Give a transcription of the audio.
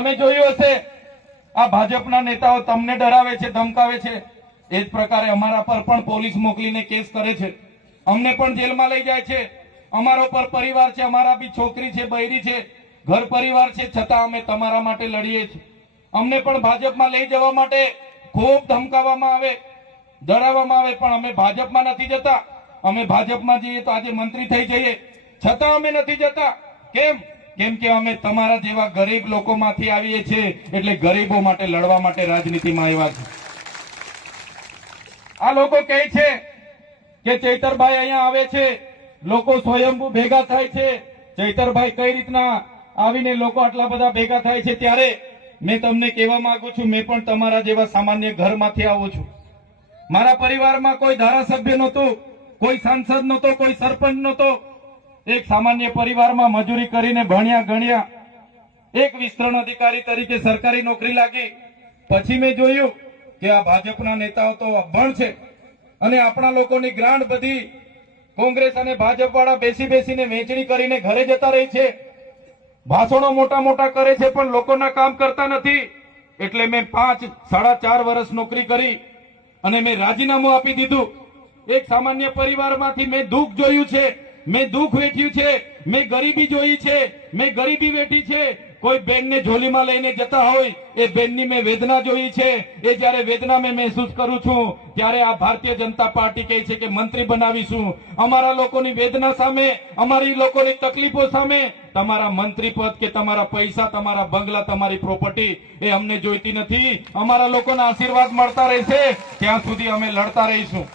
તમે જોયું હશે આ ભાજપના નેતાઓ તમને ડરાવે છે, ધમકાવે છે, એ જ પ્રકારે અમારા પર પણ પોલીસ મોકલીને કેસ કરે છે, અમને પણ જેલમાં લઈ જાય છે. અમારો પર પરિવાર છે, અમારા બી છોકરી છે, બૈરી છે, ઘર પરિવાર છે, છતાં અમે તમારા માટે લડીએ છીએ. અમને પણ ભાજપમાં લઈ જવા માટે ખૂબ ધમકાવવામાં આવે, ડરાવવામાં આવે, પણ અમે ભાજપમાં નથી જતા. અમે ભાજપમાં જઈએ તો આજે મંત્રી થઈ જઈએ, છતાં અમે નથી જતા. કેમ? કેમ કે અમે તમારા જેવા ગરીબ લોકોમાંથી આવીએ છીએ, એટલે ગરીબો માટે લડવા માટે રાજનીતિમાં આવ્યા છે. આ લોકો કહે છે કે ચૈતરભાઈ અહીંયા આવે છે, લોકો સ્વયંભૂ ભેગા થાય છે. ચૈતરભાઈ કઈ રીતના આવીને લોકો આટલા બધા ભેગા થાય છે? ત્યારે મેં તમને કહેવા માંગુ છું, મેં પણ તમારા જેવા સામાન્ય ઘરમાંથી આવું છું. મારા પરિવારમાં કોઈ ધારાસભ્ય નહોતું, કોઈ સાંસદ નહોતો, કોઈ સરપંચ નહોતો. એક સામાન્ય પરિવારમાં મજૂરી કરીને ભણ્યા ગણ્યા, એક વિસ્તરણ અધિકારી તરીકે સરકારી નોકરી લાગી. પછી મેં જોયું કે આ ભાજપના નેતાઓ તો અભણ છે અને આપણા લોકોની ગ્રાન્ટ બધી કોંગ્રેસ અને ભાજપ વાળા બેસી બેસીને વેચણી કરીને ઘરે જતા રહી છે, ભાષણો મોટા મોટા કરે છે, પણ લોકોના કામ કરતા નથી. એટલે મેં 4.5 વર્ષ નોકરી કરી અને મેં રાજીનામું આપી દીધું. એક સામાન્ય પરિવારમાંથી મેં દુઃખ જોયું છે, મેં દુઃખ વેઠ્યું છે, મેં ગરીબી જોઈ છે, મેં ગરીબી વેઠી છે. કોઈ બેનને ઝોલીમાં લઈને જતા હોય એ બેનની મેં વેદના જોઈ છે. એ જયારે વેદના મેં મહેસૂસ કરું છું ત્યારે આ ભારતીય જનતા પાર્ટી કહે છે કે મંત્રી બનાવીશું. અમારા લોકોની વેદના સામે, અમારી લોકોની તકલીફો સામે તમારા મંત્રી પદ કે તમારા પૈસા, તમારા બંગલા, તમારી પ્રોપર્ટી એ અમને જોઈતી નથી. અમારા લોકોના આશીર્વાદ મળતા રહેશે ત્યાં સુધી અમે લડતા રહીશું.